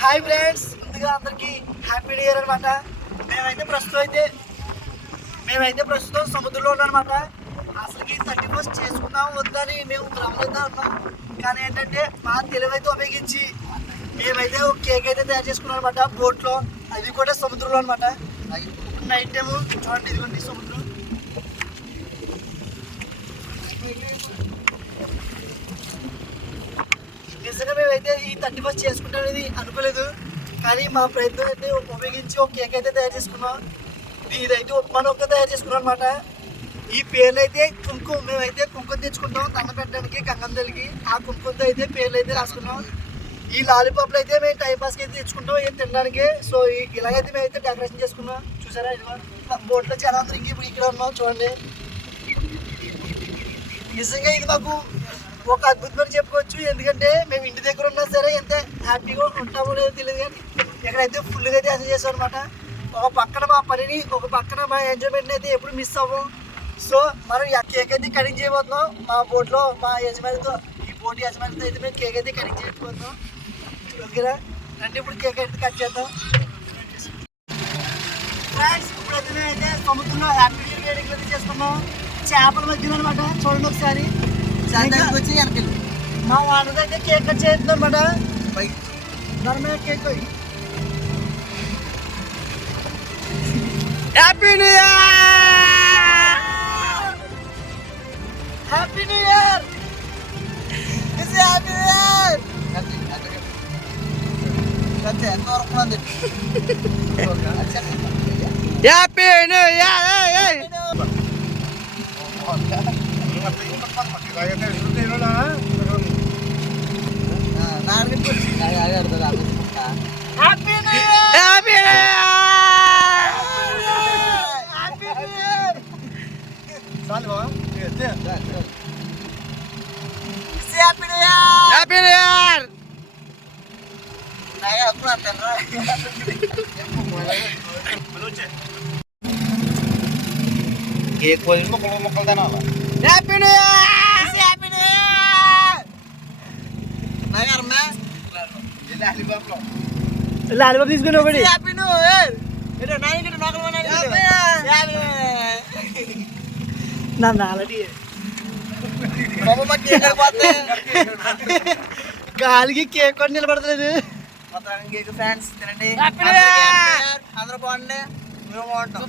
Hi friends ముందుగా అందరికి happy new year అనమాట మేమైతే ప్రస్తుతం అయితే మేమైతే ప్రస్తుతం సముద్రంలో ఉన్నామన్నమాట అసలుకి థర్టీ ఫస్ట్ చేసుకుందాం వద్దని మేము భ్రమలో ఉన్నాం. కానీ ఏంటంటే మా తెలివైతే ఉపయోగించి మేమైతే ఒక కేక్ అయితే తయారు చేసుకున్నాం అనమాట బోట్లో. అది కూడా సముద్రంలో అనమాట నైట్ టైము చూడండి ఇదిగోండి సముద్రం నిజంగా మేమైతే ఈ థర్టీ ఫస్ట్ చేసుకుంటామనేది అనుకోలేదు. కానీ మా ప్రయత్నం అయితే ఉపయోగించి ఒక కేక్ అయితే తయారు చేసుకున్నాం. ఇదైతే ఉప్మా ఒకటే తయారు చేసుకున్నాం అనమాట ఈ పేర్లు అయితే కుంకుమ మేమైతే కుంకుమ తెచ్చుకుంటాం దండ పెట్టడానికి గంగం తల్లికి. ఆ కుంకుమతో అయితే పేర్లు అయితే రాసుకున్నాం. ఈ లాలీపాప్లు అయితే మేము టైం పాస్కి అయితే తెచ్చుకుంటాం ఏం తినడానికి. సో ఇలాగైతే మేమైతే డెకరేషన్ చేసుకున్నాం. చూసారా ఇదిగో బోట్లో చాలా అందరికి ఇప్పుడు ఇక్కడ ఉన్నాం చూడండి. నిజంగా ఇది మాకు ఒక అద్భుతమని చెప్పుకోవచ్చు. ఎందుకంటే మేము ఇంటి దగ్గర ఉన్నా సరే ఎంత హ్యాపీగా ఉంటామో లేదో తెలియదు కానీ ఇక్కడైతే ఫుల్గా అయితే ఎంజాయ్ చేస్తాం అనమాట ఒక పక్కన మా పనిని ఒక పక్కన మా ఎంజాయ్మెంట్ అయితే ఎప్పుడు మిస్ అవ్వం. సో మనం కేక్ అయితే కటింగ్ చేయబోతున్నాం. మా బోట్లో మా యజమానితో ఈ బోట్ యజమానితో అయితే మేము కేక్ అయితే కటింగ్ చేయబోతున్నాం. ఓకేనా? అంటే ఇప్పుడు కేక్ అయితే కట్ చేద్దాం. ఫ్రెండ్స్ ఇప్పుడైతే మేమైతే సముద్రంలో హ్యాపీ న్యూ ఇయర్ వేడుకలు అయితే చేసుకున్నాం చేపల మధ్యలో అనమాట చూడండి ఒకసారి. మా వాళ్ళతో అయితే కేక్ కట్ చేస్తుంది అనమాట దాని మీద cake happy new happy new year happy new year happy new year happy new year happy new happy new year happy new year happy new year cake కోసి ముక్కలు ముక్కలు తినాలి happy new year happy new year lollipop తీసుకుని ఒకటి happy new year ఇటు నాయకుడు నోకలు నా నాలడి గాలికి కేక్ కూడా నిలబడతలేదు ఫ్యాన్స్ తినండి! అందరూ బాగుండి మేము బాగుంటాం